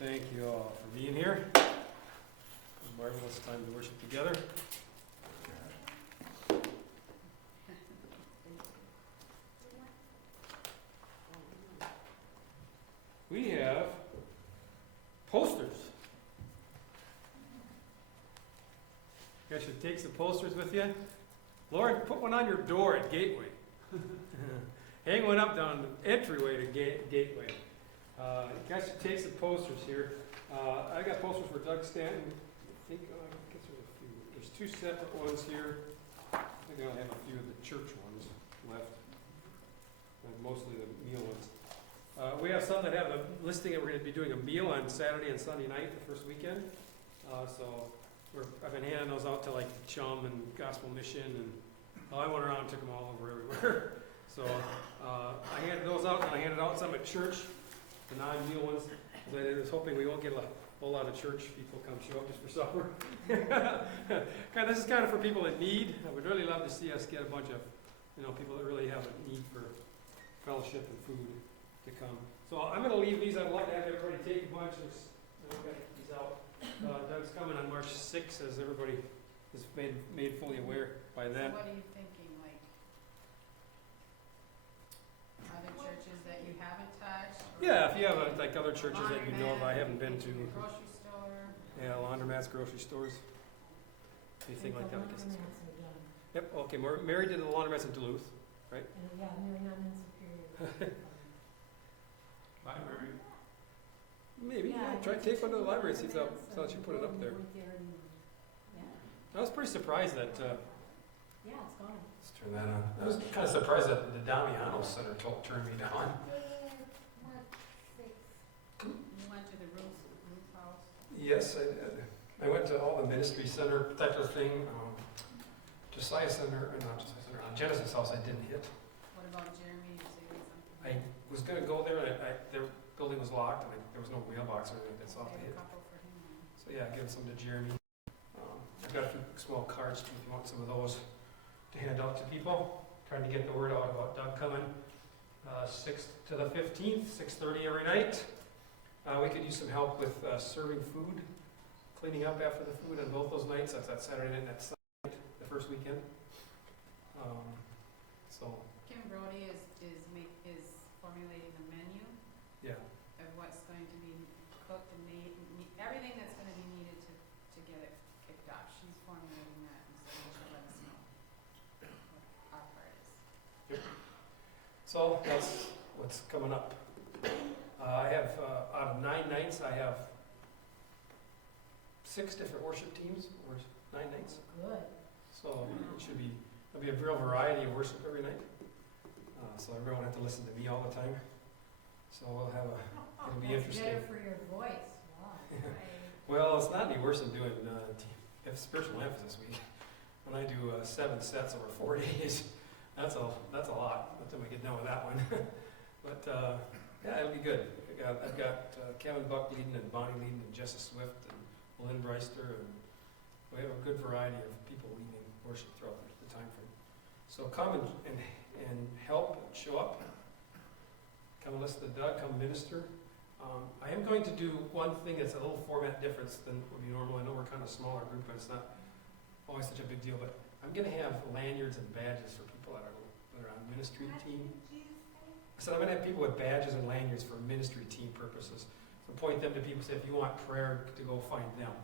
Thank you all for being here. A marvelous time to worship together. We have posters. You guys should take some posters with you. Lauren, put one on your door at Gateway. Hang one up down the entryway to Gateway. You guys should take some posters here. I got posters for Doug Stanton. I guess there's a few. There's two separate ones here. I think I'll have a few of the church ones left. Mostly the meal ones. We have some that have a listing that we're going to be doing a meal on Saturday and Sunday night, the first weekend. I've been handing those out to like Chum and Gospel Mission, and I went around and took them all over everywhere. So I handed those out, and I handed out some at church, the non-meal ones. I was hoping we won't get a whole lot of church people come show up just for supper. This is kind of for people in need. I would really love to see us get a bunch of, people that really have a need for fellowship and food to come. So I'm going to leave these. I'd like to have everybody take a bunch. I've got these out. Doug's coming on March 6th, as everybody is made fully aware by then. So what are you thinking? Like other churches that you haven't touched? Yeah, if you have like other churches that you know of, I haven't been to. Grocery store. Yeah, laundromats, grocery stores. Anything like that. Yep. Okay. Mary did the laundromats in Duluth, right? Yeah, Mary not in Superior. Library. Maybe. Yeah, Try take one to the library and see if they'll let you put it up there. I was pretty surprised that. Yeah, it's gone. Let's turn that on. I was kind of surprised that the Damiano Center turned me down. You went to the Ruth house? Yes, I did. I went to all the ministry center type of thing. Josiah Center, or not Josiah Center, Genesis House I didn't hit. What about Jeremy, you say something? I was gonna go there, and their building was locked, and there was no mailbox or anything, that's all Okay, they a had. couple for him then. So yeah, give some to Jeremy. I've got a few small cards too, if you want some of those to hand out to people. Trying to get the word out about Doug coming, 6th to the 15th, 6:30 every night. We could use some help with serving food, cleaning up after the food on both those nights. That's that Saturday night and that Sunday night, the first weekend. So, Kim Brody is formulating the menu yeah. of what's going to be cooked and made, everything that's gonna be needed to get it kicked off. She's formulating that, and so she'll let us know what our part is. So that's what's coming up. I have, out of 9 nights, I have 6 different worship teams, or 9 nights. Good. So it should be, there'll be a real variety of worship every night. So everyone won't have to listen to me all the time. So we'll have it'll be That's interesting. better for your voice, wow. Well, it's not any worse than doing spiritual emphasis week. When I do 7 sets over 4 days, that's a lot. By the time we get done with that one. But yeah, it'll be good. I've got Kevin Buck leading, and Bonnie leading, and Jessa Swift, and Lynn Breister, and we have a good variety of people leading worship throughout the time frame. So come and help, and show up. Come listen to Doug, come minister. I am going to do one thing that's a little format difference than would be normal. I know we're kind of a smaller group, but it's not always such a big deal. But I'm going to have lanyards and badges for people that are on ministry team. So I'm going to have people with badges and lanyards for ministry team purposes. So point them to people, say if you want prayer, to go find them.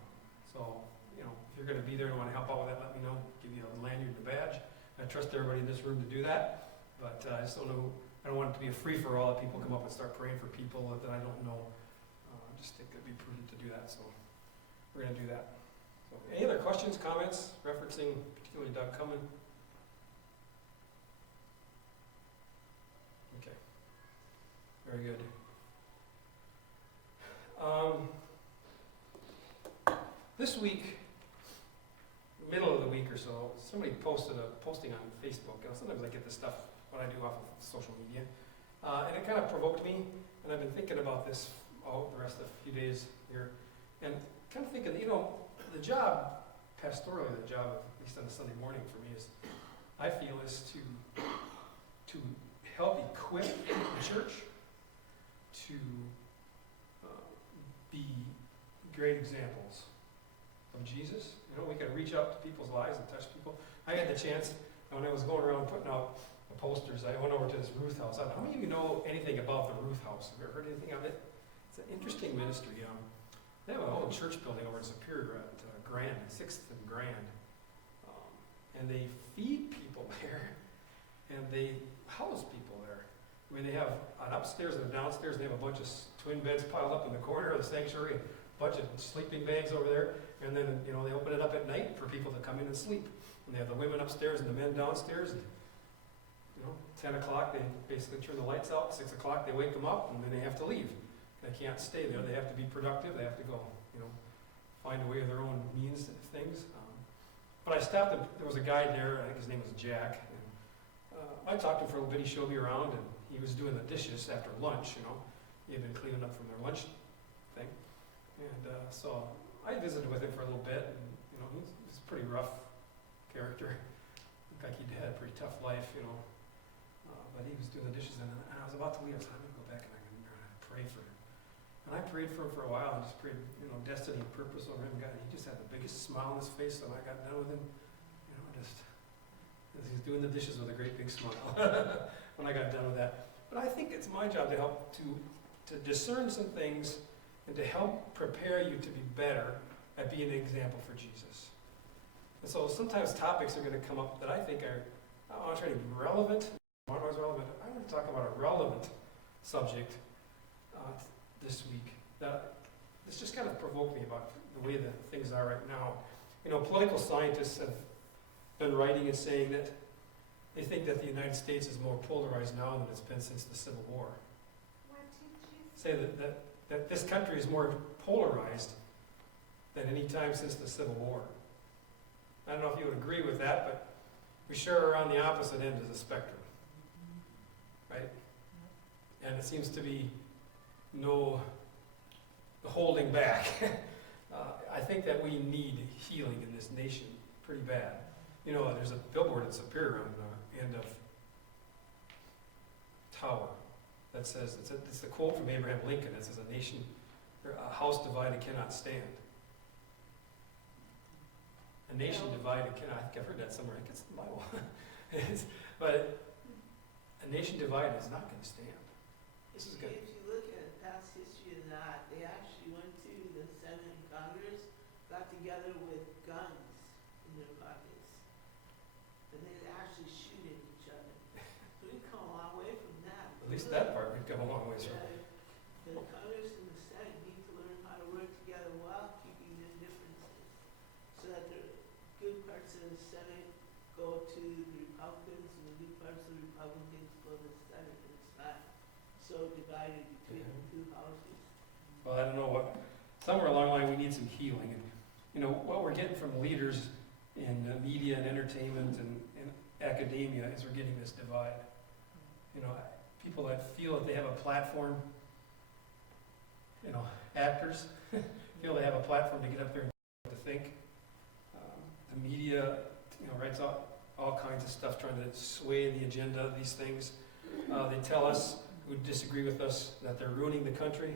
So, if you're going to be there and want to help out with that, let me know. Give you a lanyard and a badge. I trust everybody in this room to do that. But I just don't know. I don't want it to be a free-for-all that people come up and start praying for people that I don't know. I just think it'd be prudent to do that, so we're going to do that. So, any other questions, comments, referencing particularly Doug Cumming? Okay. Very good. This week, middle of the week or so, somebody posted a posting on Facebook. Sometimes I get this stuff what I do off of social media. And it kind of provoked me, and I've been thinking about this the rest of the few days here, and kind of thinking, the job, pastorally, the job, at least on a Sunday morning for me, I feel is to help equip the church to be great examples of Jesus. We can reach out to people's lives and touch people. I had the chance, when I was going around putting out the posters, I went over to this Ruth house. How many of you know anything about the Ruth house? Have you ever heard anything of it? It's an interesting ministry. They have an old church building over in Superior at Grand, 6th and Grand. And they feed people there, and they house people there. They have an upstairs and a downstairs, and they have a bunch of twin beds piled up in the corner of the sanctuary, a bunch of sleeping bags over there, and then, they open it up at night for people to come in and sleep. And they have the women upstairs and the men downstairs, and 10 o'clock, they basically turn the lights out. 6 o'clock, they wake them up, and then they have to leave. They can't stay there. They have to be productive. They have to go, find a way of their own means of things. But I stopped, and there was a guy there. I think his name was Jack. And, I talked to him for a little bit. He showed me around, and he was doing the dishes after lunch, He had been cleaning up from their lunch thing. And so I visited with him for a little bit, and, he's a pretty rough character. Looked like he'd had a pretty tough life, but he was doing the dishes, and I was about to leave. I said, I'm going to go back and I'm going to pray for him. And I prayed for him for a while and just prayed, destiny and purpose over him. God, he just had the biggest smile on his face when I got done with him. He's doing the dishes with a great big smile when I got done with that. But I think it's my job to help to discern some things and to help prepare you to be better at being an example for Jesus. And so sometimes topics are going to come up that I think I want to try to be relevant. I want to talk about a relevant subject this week. This just kind of provoked me about the way that things are right now. Political scientists have been writing and saying that they think that the United States is more polarized now than it's been since the Civil War. Say that this country is more polarized than any time since the Civil War. I don't know if you would agree with that, but we sure are on the opposite end of the spectrum. it seems to be no holding back. I think that we need healing in this nation pretty bad. You know, there's a billboard in Superior on the end of Tower that says, it's the quote from Abraham Lincoln, that says, a house divided cannot stand. A nation divided cannot, I think I've heard that somewhere, I think it's in the Bible. But a nation divided is not going to stand. This is good. If you look at past history of that, they actually went to the Senate and Congress, got together with guns in their pockets, and they actually shoot at each other. So we've come a long way from that. At least that part we've come a long ways from. The Congress and the Senate need to learn how to work together while keeping their differences, so that the good parts of the Senate go to the Republicans and the good parts of the Republicans go to the Senate. It's not so divided between the two houses. Well, I don't know what, somewhere along the line we need some healing. And, you know, what we're getting from leaders in media and entertainment and academia is we're getting this divide. You know, people that feel that they have a platform, you know, actors feel they have a platform to get up there and to think. The media, you know, writes all kinds of stuff trying to sway the agenda of these things. They tell us, who disagree with us, that they're ruining the country.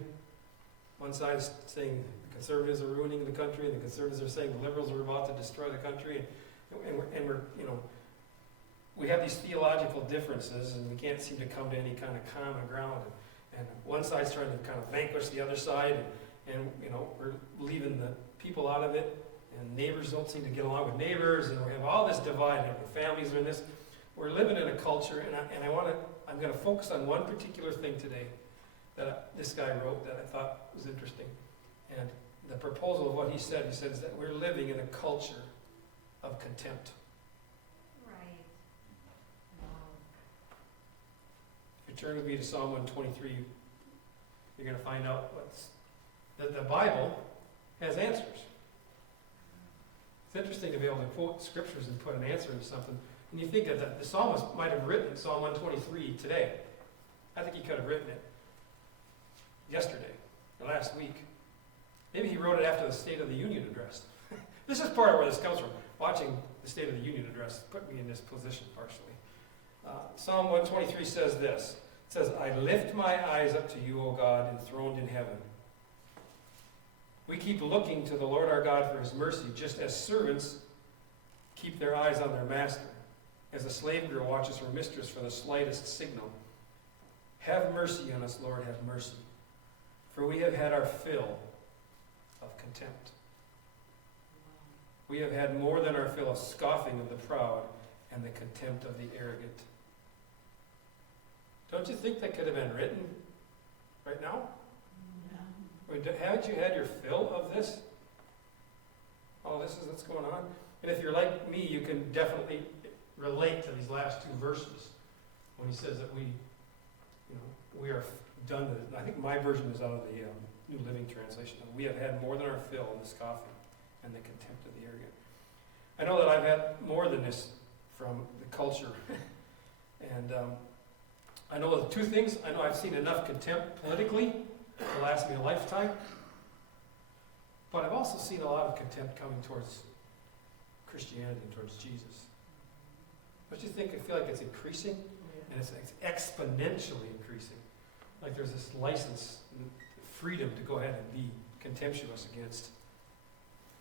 One side is saying the conservatives are ruining the country, and the conservatives are saying the liberals are about to destroy the country. And we're you know, we have these theological differences, and we can't seem to come to any kind of common ground. And one side's trying to kind of vanquish the other side, and you know, we're leaving the people out of it, and neighbors don't seem to get along with neighbors, and we have all this divide, and the families are in this. We're living in a culture, and I'm going to focus on one particular thing today that this guy wrote that I thought was interesting. And the proposal of what he said is that we're living in a culture of contempt. Right. If you turn with me to Psalm 123, you're going to find out that the Bible has answers. It's interesting to be able to quote scriptures and put an answer into something. And you think that the psalmist might have written Psalm 123 today. I think he could have written it yesterday or last week. Maybe he wrote it after the State of the Union address. This is part of where this comes from. Watching the State of the Union address put me in this position partially. Psalm 123 says this. It says, I lift my eyes up to you, O God, enthroned in heaven. We keep looking to the Lord our God for his mercy, just as servants keep their eyes on their master, as a slave girl watches her mistress for the slightest signal. Have mercy on us, Lord, have mercy, for we have had our fill of contempt. We have had more than our fill of scoffing of the proud and the contempt of the arrogant. Don't you think that could have been written right now? Haven't you had your fill of this? Oh, this is what's going on. And if you're like me, you can definitely relate to these last two verses when he says that we are done. I think my version is out of the New Living Translation. We have had more than our fill of the scoffing and the contempt of the arrogant. I know that I've had more than this from the culture, and I know the two things. I know I've seen enough contempt politically to last me a lifetime, but I've also seen a lot of contempt coming towards Christianity and towards Jesus. Don't you think? I feel like it's increasing, and it's exponentially increasing. Like there's this license, and freedom to go ahead and be contemptuous against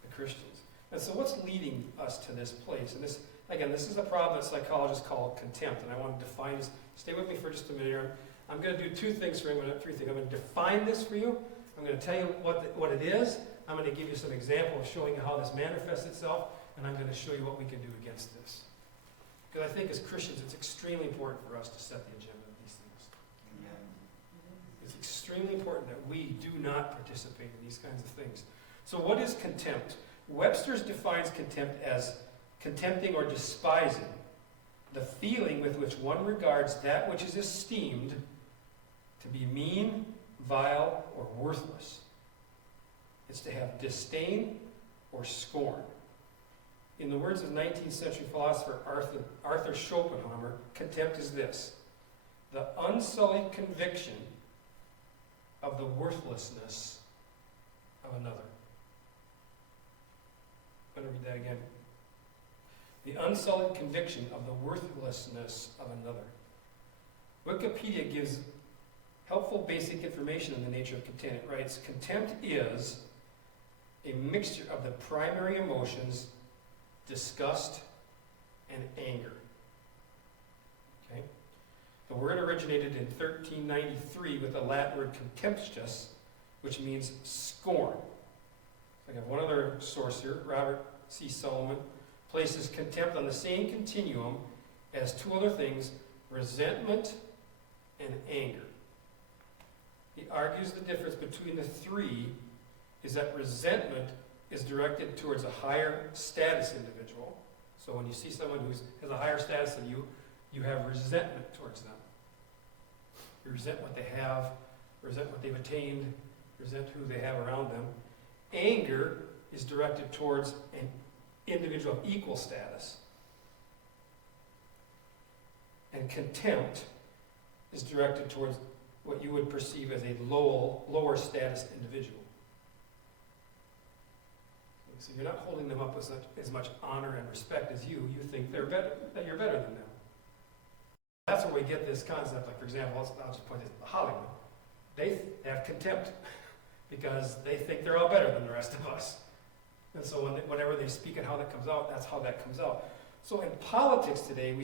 the Christians. And so what's leading us to this place? And this, again, this is a problem that psychologists call contempt, and I want to define this. Stay with me for just a minute here. I'm going to do three things. I'm going to define this for you. I'm going to tell you what it is. I'm going to give you some examples showing you how this manifests itself, and I'm going to show you what we can do against this. Because I think as Christians, it's extremely important for us to set the agenda of these things. It's extremely important that we do not participate in these kinds of things. So what is contempt? Webster's defines contempt as contempting or despising the feeling with which one regards that which is esteemed to be mean, vile, or worthless. It's to have disdain or scorn. In the words of 19th century philosopher Arthur Schopenhauer, contempt is this: the unsullied conviction of the worthlessness of another. I'm going to read that again. The unsullied conviction of the worthlessness of another. Wikipedia gives helpful basic information on the nature of contempt. It writes, contempt is a mixture of the primary emotions, disgust and anger. Okay? The word originated in 1393 with the Latin word contemptuous, which means scorn. I have one other source here, Robert C. Solomon, places contempt on the same continuum as two other things, resentment and anger. He argues the difference between the three is that resentment is directed towards a higher status individual. So when you see someone who has a higher status than you, you have resentment towards them. You resent what they have, resent what they've attained, resent who they have around them. Anger is directed towards an individual of equal status. And contempt is directed towards what you would perceive as a lower status individual. So you're not holding them up with as much honor and respect as you. You think they're better, that you're better than them. That's where we get this concept. Like, for example, I'll just point this: Hollywood. They have contempt because they think they're all better than the rest of us. And so whenever they speak and how that comes out, that's how that comes out. So in politics today, we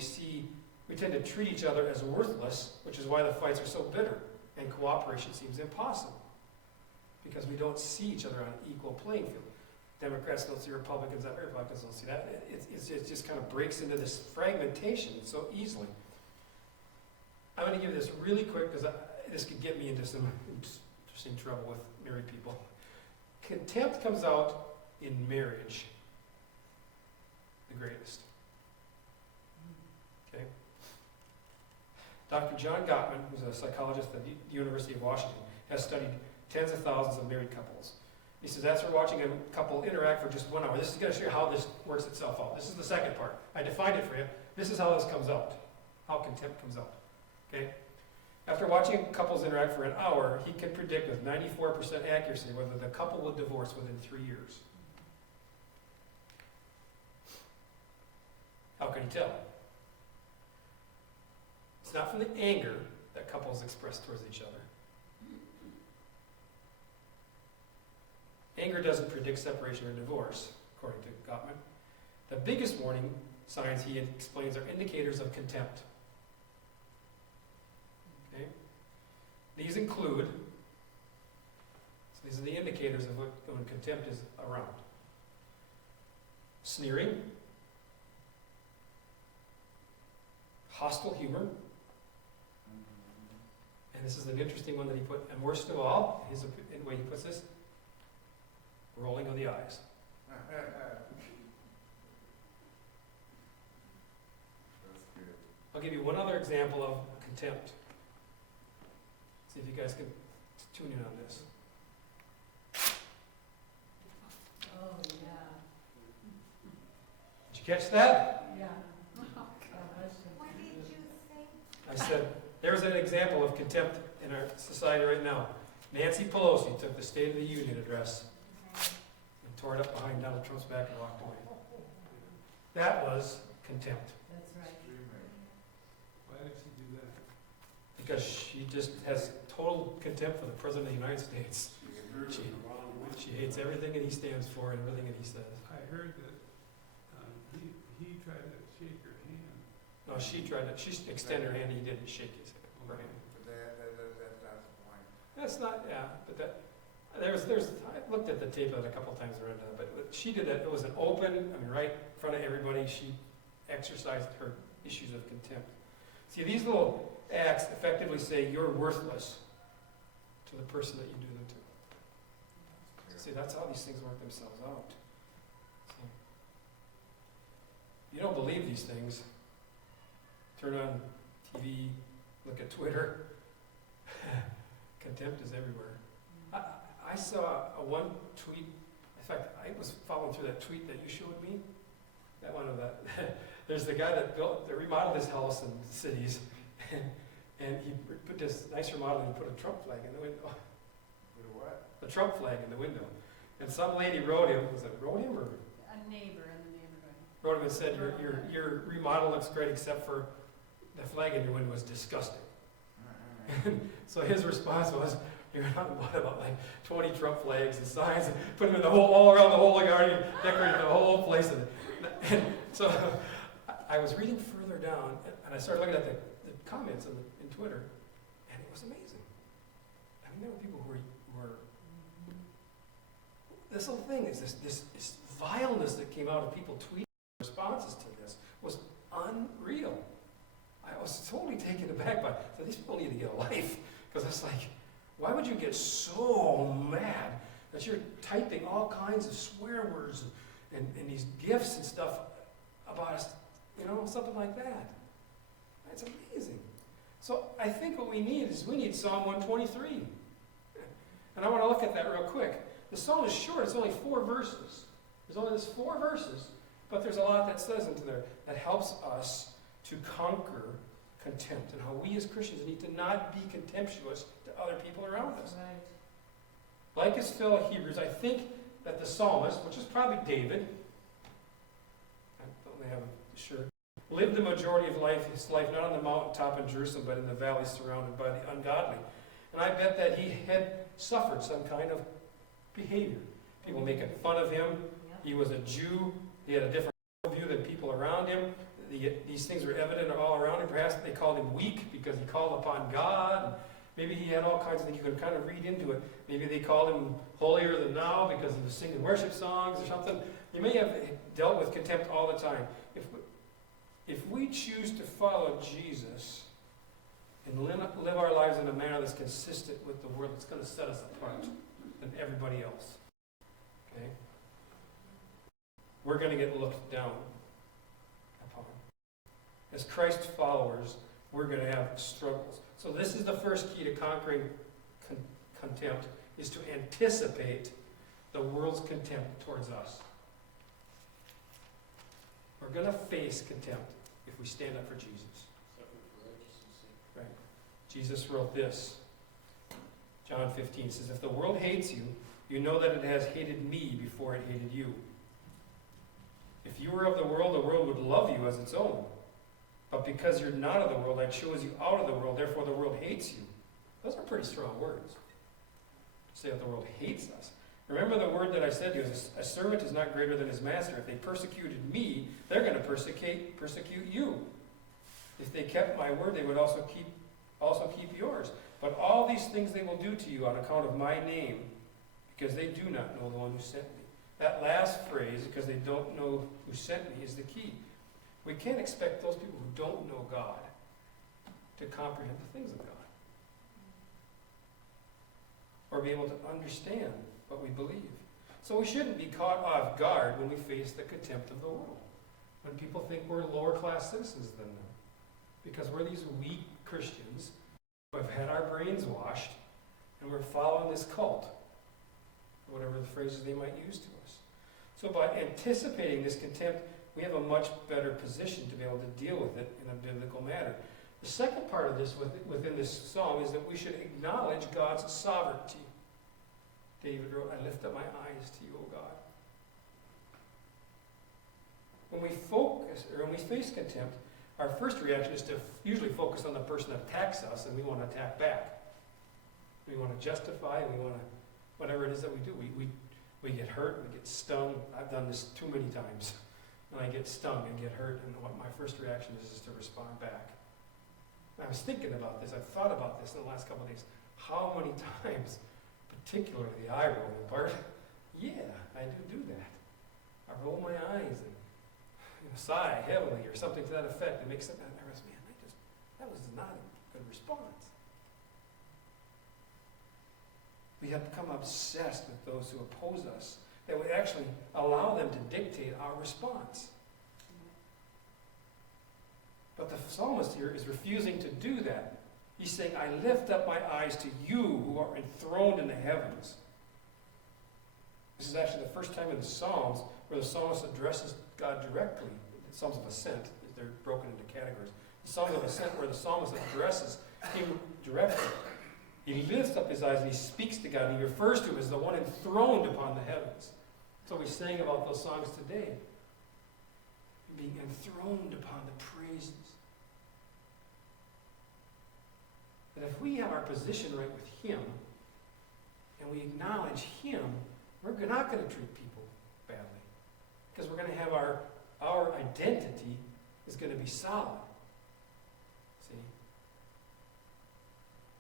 tend to treat each other as worthless, which is why the fights are so bitter and cooperation seems impossible, because we don't see each other on an equal playing field. Democrats don't see Republicans, Republicans don't see that. It just kind of breaks into this fragmentation so easily. I'm going to give this really quick because this could get me into some interesting trouble with married people. Contempt comes out in marriage the greatest. Okay? Dr. John Gottman, who's a psychologist at the University of Washington, has studied tens of thousands of married couples. He says, after watching a couple interact for just 1 hour, this is going to show you how this works itself out. This is the second part. I defined it for you. This is how this comes out, how contempt comes out. Okay? After watching couples interact for an hour, he can predict with 94% accuracy whether the couple will divorce within 3 years. How can he tell? It's not from the anger that couples express towards each other. Anger doesn't predict separation or divorce, according to Gottman. The biggest warning signs, he explains, are indicators of contempt. Okay? These include, so these are the indicators of when contempt is around. Sneering, hostile humor, and this is an interesting one that he put, and worst of all, the way he puts this, rolling of the eyes. That's good. I'll give you one other example of contempt. See if you guys can tune in on this. Oh, yeah. Did you catch that? Yeah. What did you say? I said, there's an example of contempt in our society right now. Nancy Pelosi took the State of the Union address and tore it up behind Donald Trump's back and walked away. That was contempt. That's right. Why did she do that? Because she just has total contempt for the President of the United States. She hates everything that he stands for and everything that he says. I heard that he tried to shake her hand. No, she extended her hand, he didn't shake his hand. Right. But that's not the point. That's not, yeah, but that, I looked at the tape of it a couple times around, but she did it, it was an open, right in front of everybody, she exercised her issues of contempt. See, these little acts effectively say you're worthless to the person that you do them to. See, that's how these things work themselves out. So, you don't believe these things, turn on TV, look at Twitter. Contempt is everywhere. I saw one tweet, in fact, I was following through that tweet that you showed me. That one of that. There's the guy that remodeled his house in cities, and he put this nice remodel and he put a Trump flag in the window. Put a what? A Trump flag in the window. And some lady wrote him, wrote him or A neighbor in the neighborhood. wrote him and said, your remodel looks great except for the flag in your window is disgusting. So his response was, you're not what about like 20 Trump flags and signs and put them in the all around the whole garden, decorated the whole place. And so I was reading further down and I started looking at the comments in Twitter, and it was amazing. I mean, there were people who were this whole thing is this vileness that came out of people tweeting responses to this was unreal. I was totally taken aback by it. So these people need to get a life, because it's like, why would you get so mad that you're typing all kinds of swear words and these gifts and stuff about us, something like that. It's amazing. So I think what we need is Psalm 123. And I want to look at that real quick. The psalm is short. It's only 4 verses. There's only this 4 verses, but there's a lot that says into there that helps us to conquer contempt and how we as Christians need to not be contemptuous to other people around us. Right. Like his fellow Hebrews, I think that the psalmist, which is probably David, I don't have a sure, lived the majority of his life not on the mountaintop in Jerusalem, but in the valley surrounded by the ungodly. And I bet that he had suffered some kind of behavior. People making fun of him. He was a Jew. He had a different view than people around him. These things were evident all around him. Perhaps they called him weak because he called upon God. Maybe he had all kinds of things you can kind of read into it. Maybe they called him holier than thou because he was singing worship songs or something. He may have dealt with contempt all the time. If we choose to follow Jesus and live our lives in a manner that's consistent with the Word, it's going to set us apart than everybody else. Okay? We're going to get looked down upon. As Christ followers, we're going to have struggles. So this is the first key to conquering contempt, is to anticipate the world's contempt towards us. We're going to face contempt if we stand up for Jesus. Suffer for righteousness' sake. Right. Jesus wrote this. John 15 says, if the world hates you, you know that it has hated me before it hated you. If you were of the world would love you as its own. But because you're not of the world, I chose you out of the world, therefore the world hates you. Those are pretty strong words. Say that the world hates us. Remember the word that I said to you, a servant is not greater than his master. If they persecuted me, they're going to persecute you. If they kept my word, they would also keep yours. But all these things they will do to you on account of my name, because they do not know the one who sent me. That last phrase, because they don't know who sent me, is the key. We can't expect those people who don't know God to comprehend the things of God, or be able to understand what we believe. So we shouldn't be caught off guard when we face the contempt of the world, when people think we're lower class citizens than them, because we're these weak Christians who have had our brains washed and we're following this cult, or whatever the phrases they might use to us. So by anticipating this contempt, we have a much better position to be able to deal with it in a biblical manner. The second part of this within this psalm is that we should acknowledge God's sovereignty. David wrote, I lift up my eyes to you, O God. When we face contempt, our first reaction is to usually focus on the person that attacks us, and we want to attack back. We want to justify, and we want to, whatever it is that we do. We get hurt, we get stung. I've done this too many times. And I get stung and get hurt, and what my first reaction is to respond back. And I was thinking about this, I've thought about this in the last couple of days. How many times, particularly the eye rolling part, yeah, I do that. I roll my eyes and sigh heavily or something to that effect. It makes it, I was, man, that was not a good response. We have become obsessed with those who oppose us, that we actually allow them to dictate our response. But the psalmist here is refusing to do that. He's saying, I lift up my eyes to you who are enthroned in the heavens. This is actually the first time in the Psalms where the psalmist addresses God directly. The Psalms of Ascent, they're broken into categories. The Psalms of Ascent where the psalmist addresses him directly. He lifts up his eyes and he speaks to God, and he refers to him as the one enthroned upon the heavens. That's what we sang about those songs today. Being enthroned upon the praises. That if we have our position right with him, and we acknowledge him, we're not going to treat people badly. Because we're going to have our identity is going to be solid. See?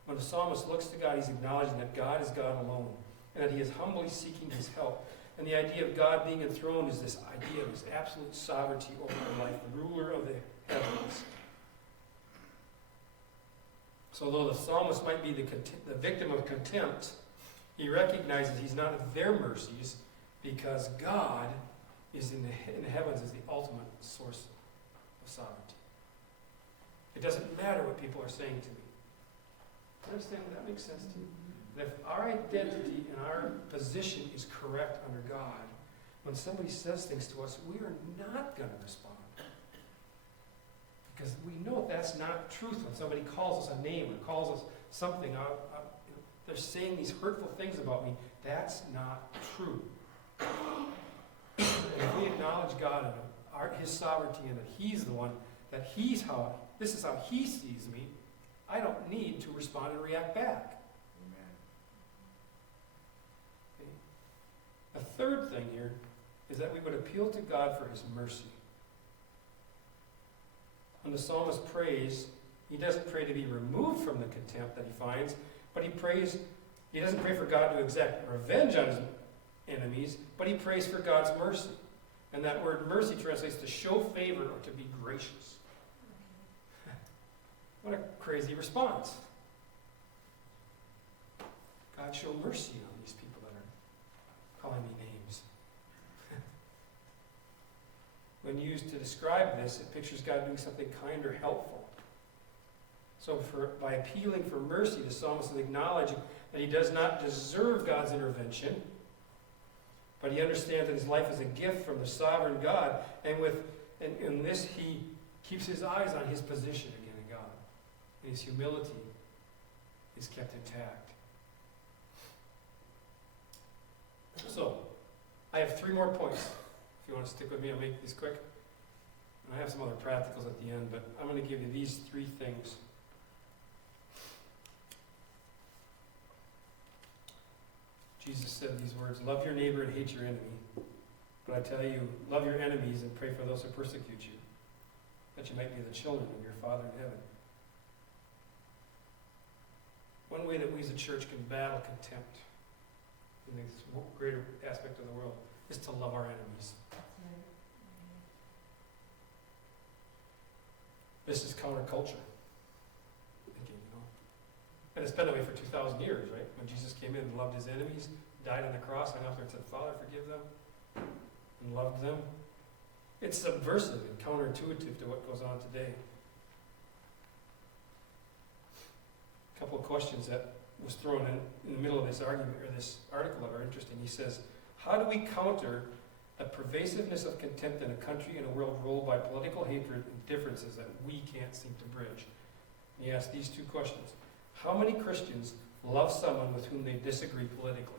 When the psalmist looks to God, he's acknowledging that God is God alone, and that he is humbly seeking his help. And the idea of God being enthroned is this idea of his absolute sovereignty over our life, the ruler of the heavens. So though the psalmist might be the victim of contempt, he recognizes he's not at their mercies because God is in the heavens as the ultimate source of sovereignty. It doesn't matter what people are saying to me. Understand that makes sense to you? That if our identity and our position is correct under God, when somebody says things to us, we are not going to respond. Because we know that's not truth. When somebody calls us a name or calls us something out, they're saying these hurtful things about me, that's not true. And if we acknowledge God and his sovereignty and that he's the one, that this is how he sees me, I don't need to respond and react back. Okay? A third thing here is that we would appeal to God for his mercy. When the psalmist prays, he doesn't pray to be removed from the contempt that he finds, but he doesn't pray for God to exact revenge on his enemies, but he prays for God's mercy. And that word mercy translates to show favor or to be gracious. What a crazy response. God, show mercy on these people that are calling me names. When used to describe this, it pictures God doing something kind or helpful. So by appealing for mercy, the psalmist is acknowledging that he does not deserve God's intervention, but he understands that his life is a gift from the sovereign God, and in this he keeps his eyes on his position again in God. And his humility is kept intact. So, I have 3 more points. If you want to stick with me, I'll make these quick. And I have some other practicals at the end, but I'm going to give you these 3 things. Jesus said these words, love your neighbor and hate your enemy. But I tell you, love your enemies and pray for those who persecute you, that you might be the children of your Father in heaven. One way that we as a church can battle contempt in this greater aspect of the world is to love our enemies. This is counterculture thinking, And it's been that way for 2,000 years, right? When Jesus came in and loved his enemies, died on the cross, hung up there and said, Father, forgive them, and loved them. It's subversive and counterintuitive to what goes on today. A couple of questions that was thrown in the middle of this argument, or this article, that are interesting. He says, how do we counter the pervasiveness of contempt in a country and a world ruled by political hatred and differences that we can't seem to bridge? And he asked these 2 questions. How many Christians love someone with whom they disagree politically?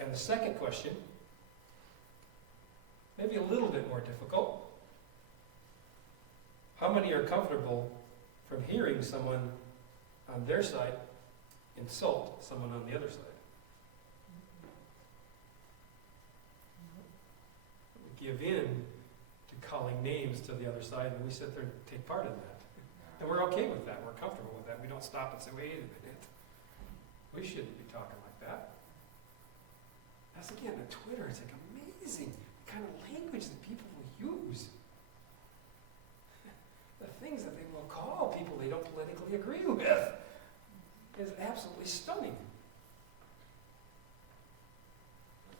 And the second question, maybe a little bit more difficult. How many are comfortable from hearing someone on their side insult someone on the other side? We give in to calling names to the other side, and we sit there and take part in that. And we're okay with that. We're comfortable with that. We don't stop and say, wait a minute. We shouldn't be talking like that. That's again, the Twitter, it's like amazing the kind of language that people will use. The things that they will call people they don't politically agree with is absolutely stunning.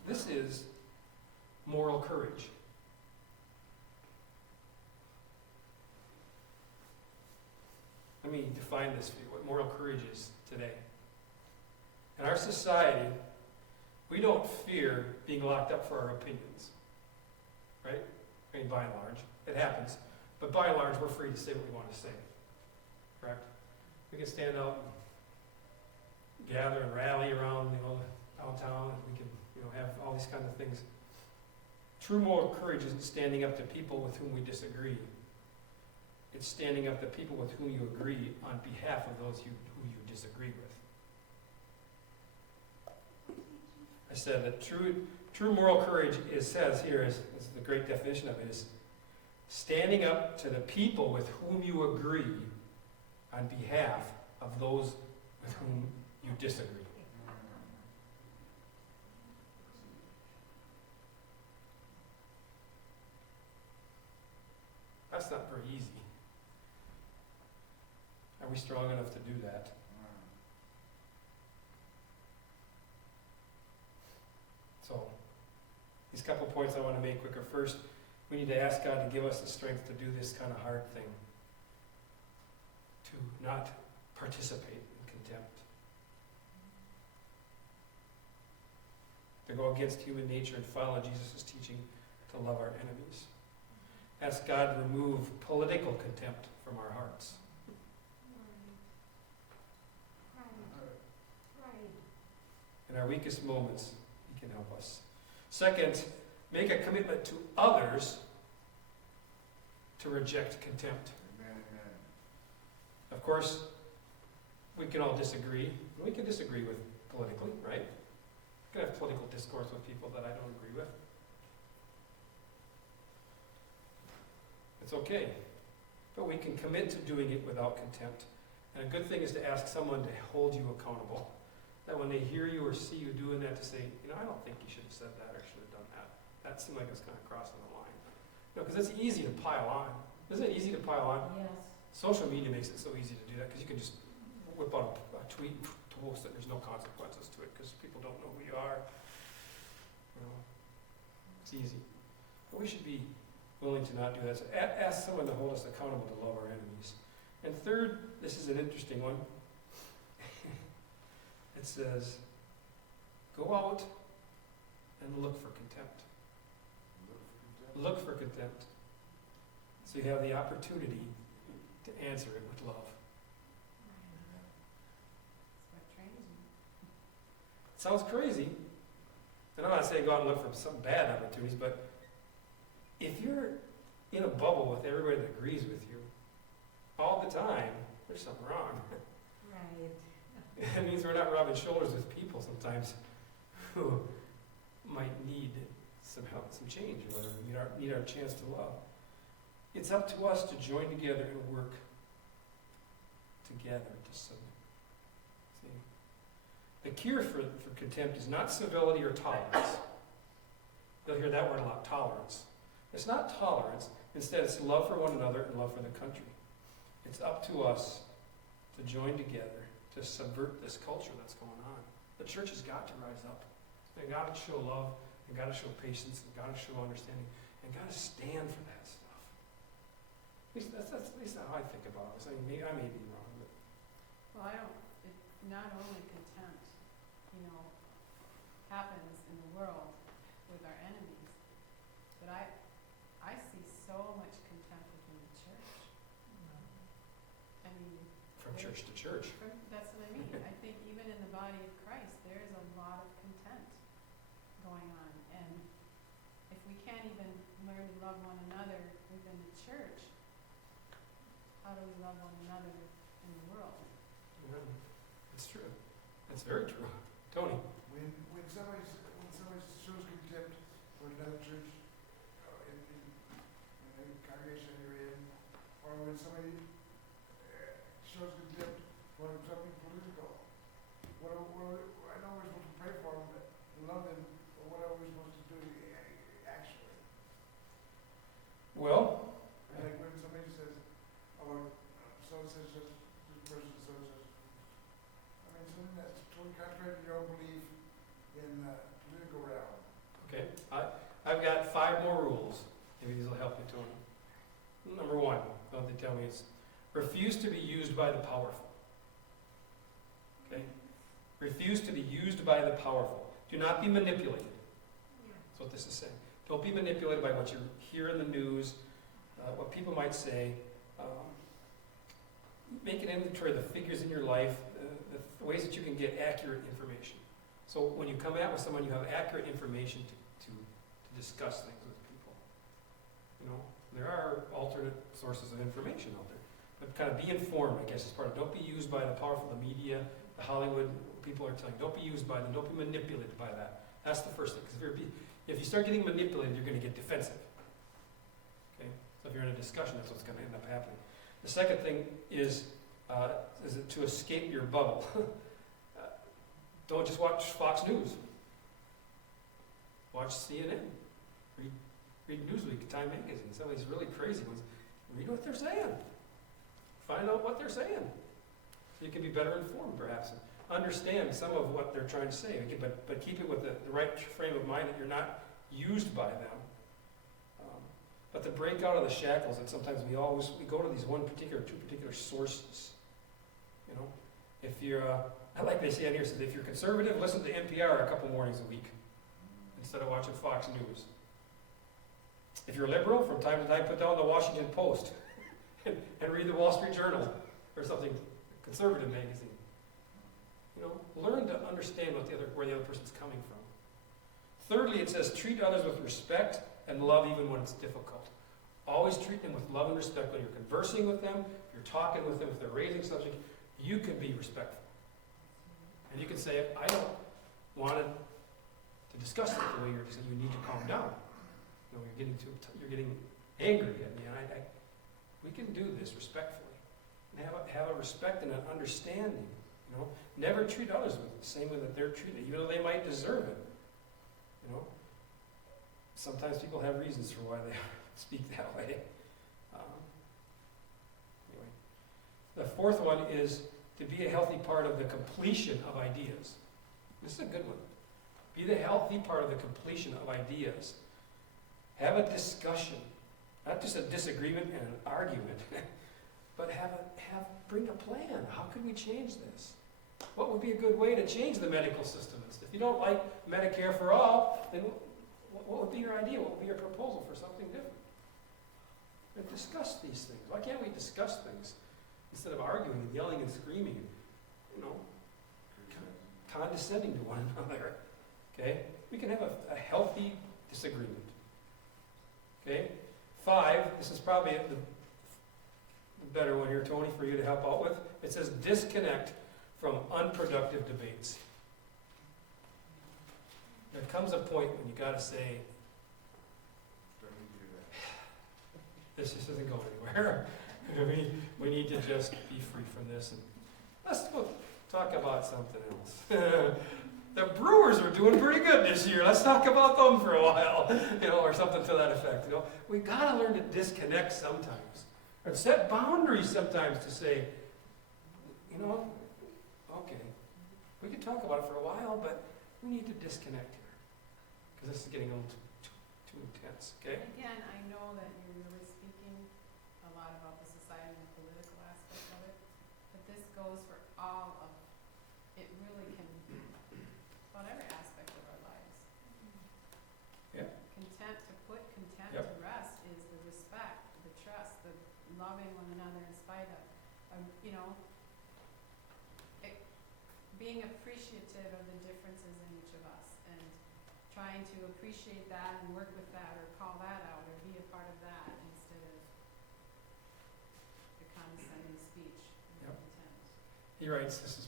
This is moral courage. Let me define this for you, what moral courage is today. In our society, we don't fear being locked up for our opinions, right? mean, by and large. It happens. But by and large, we're free to say what we want to say. Correct? We can stand out and gather and rally around, downtown, and we can, have all these kinds of things. True moral courage isn't standing up to people with whom we disagree. It's standing up to people with whom you agree on behalf of those who you disagree with. I said that true moral courage is the great definition of it, is standing up to the people with whom you agree on behalf of those with whom you disagree. That's not very easy. Are we strong enough to do that? So, these couple points I want to make quicker. First, we need to ask God to give us the strength to do this kind of hard thing, to not participate in contempt, to go against human nature and follow Jesus' teaching to love our enemies. Ask God to remove political contempt from our hearts. In our weakest moments, He can help us. Second, make a commitment to others to reject contempt. Amen, amen. Of course, we can all disagree. We can disagree with politically, right? We can have political discourse with people that I don't agree with. It's okay. But we can commit to doing it without contempt. And a good thing is to ask someone to hold you accountable. That when they hear you or see you doing that, to say, I don't think you should have said that or should have done that. That seemed like it was kind of crossing the line. Because it's easy to pile on. Isn't it easy to pile on? Yes. Social media makes it so easy to do that because you can just whip out a tweet and post it. There's no consequences to it because people don't know who you are. It's easy. But we should be willing to not do that. So ask someone to hold us accountable to love our enemies. And third, this is an interesting one. It says, go out and look for contempt. Look for contempt. So you have the opportunity to answer it with love. That's what trains you. It sounds crazy. And I'm not saying go out and look for some bad opportunities, but if you're in a bubble with everybody that agrees with you all the time, there's something wrong. Right. It means we're not rubbing shoulders with people sometimes who might need some help, some change, or whatever, need our chance to love. It's up to us to join together and work together to submit. See? The cure for contempt is not civility or tolerance. You'll hear that word a lot, tolerance. It's not tolerance. Instead, it's love for one another and love for the country. It's up to us to join together to subvert this culture that's going on. The church has got to rise up. They've got to show love, they've got to show patience, they've got to show understanding, and got to stand for that stuff. At least how I think about it. I may be wrong, but Well, not only contempt, happens in the world with our enemies, but I see so much contempt within the church. I mean, from church to church. that's what I mean. I think even in the body of Christ, there is a lot of contempt going on. And if we can't even learn to love one another within the church, how do we love one another in the world? Yeah, it's true. It's very true. Tony. When somebody shows contempt for another church, in the congregation you're in, or when somebody shows contempt for something political, I know we're supposed to pray for them, love them, but what are we supposed to do actually? Well, Like when somebody says, so-and-says this person, so-and-says, something that's totally contrary to your own belief in the political realm. okay. I've got 5 more rules. Maybe these will help you, Tony. Number 1, what they tell me is refuse to be used by the powerful. Okay? Refuse to be used by the powerful. Do not be manipulated. That's what this is saying. Don't be manipulated by what you hear in the news, what people might say. Make an inventory of the figures in your life, the ways that you can get accurate information. So when you come out with someone, you have accurate information to discuss things with people. You know, there are alternate sources of information out there. But kind of be informed, I guess, is part of it. Don't be used by the powerful, the media, the Hollywood people are telling you. Don't be used by them. Don't be manipulated by that. That's the first thing. Because if you start getting manipulated, you're going to get defensive. Okay? So if you're in a discussion, that's what's going to end up happening. The second thing is to escape your bubble. Don't just watch Fox News. Watch CNN. Read Newsweek, Time Magazine, some of these really crazy ones. Read what they're saying. Find out what they're saying. So you can be better informed, perhaps, and understand some of what they're trying to say. But keep it with the right frame of mind that you're not used by them. But to break out of the shackles that sometimes we go to these two particular sources. You know, if you're, I like they say on here, says if you're conservative, listen to NPR a couple mornings a week instead of watching Fox News. If you're liberal, from time to time, put down the Washington Post and read the Wall Street Journal or something, conservative magazine. You know, learn to understand where the other person's coming from. Thirdly, it says treat others with respect and love even when it's difficult. Always treat them with love and respect when you're conversing with them, if you're talking with them, if they're raising subject, you can be respectful. And you can say, I don't want to discuss it the way you're saying. You need to calm down. You know, you're getting angry at me, and we can do this respectfully. And have a respect and an understanding. You know, never treat others with the same way that they're treated, even though they might deserve it. You know, sometimes people have reasons for why they speak that way. Anyway, the fourth one is to be a healthy part of the completion of ideas. This is a good one. Be the healthy part of the completion of ideas. Have a discussion, not just a disagreement and an argument, but bring a plan. How can we change this? What would be a good way to change the medical system? If you don't like Medicare for all, then what would be your idea? What would be your proposal for something different? And discuss these things. Why can't we discuss things instead of arguing and yelling and screaming, you know, condescending to one another? Okay? We can have a healthy disagreement. Okay? 5, this is probably the better one here, Tony, for you to help out with. It says disconnect from unproductive debates. There comes a point when you got to say, this just isn't going anywhere. we need to just be free from this. And let's go talk about something else. The Brewers are doing pretty good this year. Let's talk about them for a while, you know, or something to that effect. You know, we got to learn to disconnect sometimes, and set boundaries sometimes to say, you know, okay, we can talk about it for a while, but we need to disconnect here because this is getting a little too intense. Okay. Again, I know that you're really speaking a lot about the society and political aspect of it, but this goes for all of it. Really can about every aspect of our lives. Yeah. Put contempt Yep. to rest is the respect, the trust, the loving one another in spite of, you know, being appreciative of the differences in each of us and trying to appreciate that and work with that or call that out or be a part of that instead of the condescending speech and Yep. contempt. He writes, this is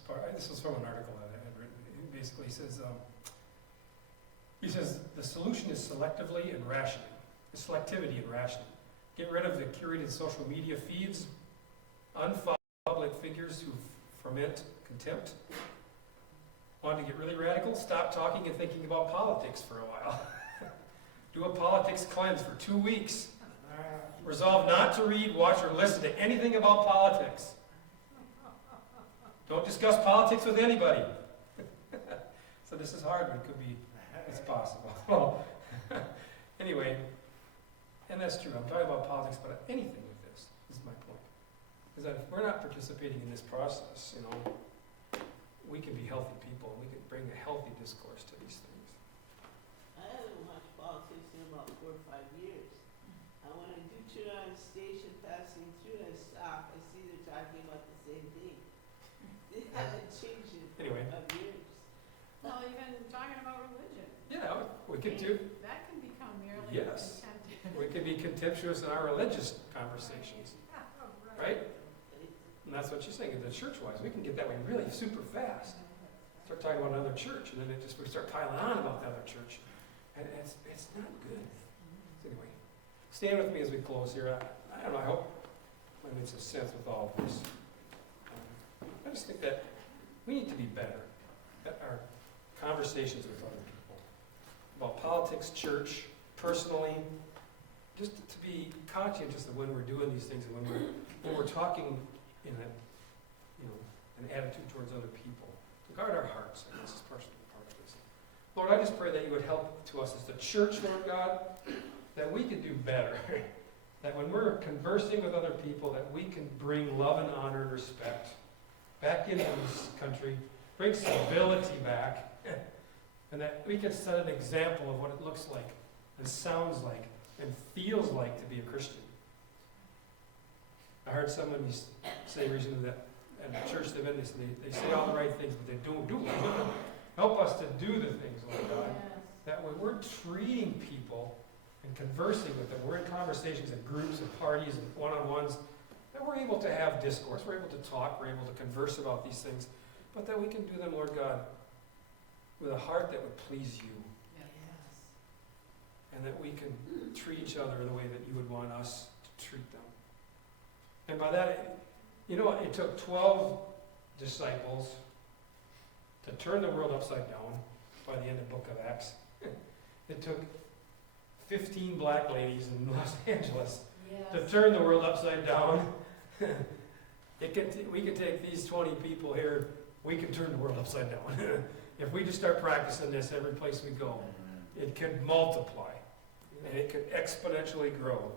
from an article that I had written. He basically says, the solution is selectivity and rationing. Get rid of the curated social media feeds, unfollow public figures who foment contempt. Want to get really radical? Stop talking and thinking about politics for a while. Do a politics cleanse for 2 weeks. Resolve not to read, watch, or listen to anything about politics. Don't discuss politics with anybody. So this is hard, but it's possible. Well, anyway, and that's true. I'm talking about politics, but anything with this is my point. Is that if we're not participating in this process, you know, we can be healthy people, and we can bring a healthy discourse to these things. I I haven't watched politics in about 4 or 5 years. And when I do turn on the station passing through, I stop, I see they're talking about the same thing. They haven't changed it for Anyway. 5 years. Well, even talking about religion. Yeah, we could do, That can become merely Yes. contemptible. we could be contemptuous in our religious conversations, right? And that's what she's saying, the church-wise, we can get that way really super fast. Start talking about another church, and then we start piling on about the other church. And it's not good. So anyway, stand with me as we close here. I don't know, I hope I made some sense with all of this. I just think that we need to be better at our conversations with other people. About politics, church, personally, just to be conscientious of when we're doing these things and when we're talking in an attitude towards other people. To guard our hearts, and this is personally part of this. Lord, I just pray that you would help to us as the church, Lord God, that we could do better. That when we're conversing with other people, that we can bring love and honor and respect back into this country, bring civility back, and that we can set an example of what it looks like and sounds like and feels like to be a Christian. I heard somebody say recently that at the church they've been, they say all the right things, but they don't do them. Help us to do the things, Lord God. That when we're treating people and conversing with them, we're in conversations in groups and parties and one-on-ones, that we're able to have discourse, we're able to talk, we're able to converse about these things, but that we can do them, Lord God, with a heart that would please you. And that we can treat each other the way that you would want us to treat them. And by that, it took 12 disciples to turn the world upside down by the end of the book of Acts. It took 15 black ladies in Los Angeles to turn the world upside down. We can take these 20 people here, we can turn the world upside down. If we just start practicing this every place we go, it could multiply. And it could exponentially grow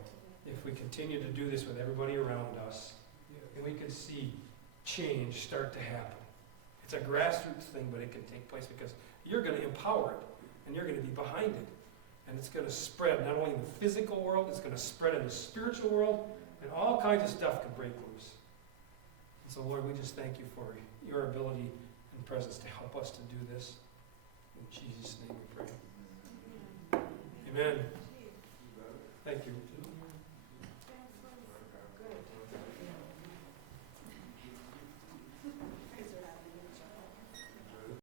if we continue to do this with everybody around us. And we can see change start to happen. It's a grassroots thing, but it can take place because you're going to empower it and you're going to be behind it. And it's going to spread not only in the physical world, it's going to spread in the spiritual world, and all kinds of stuff can break loose. And so, Lord, we just thank you for your ability and presence to help us to do this. In Jesus' name we pray. Amen. Thank you.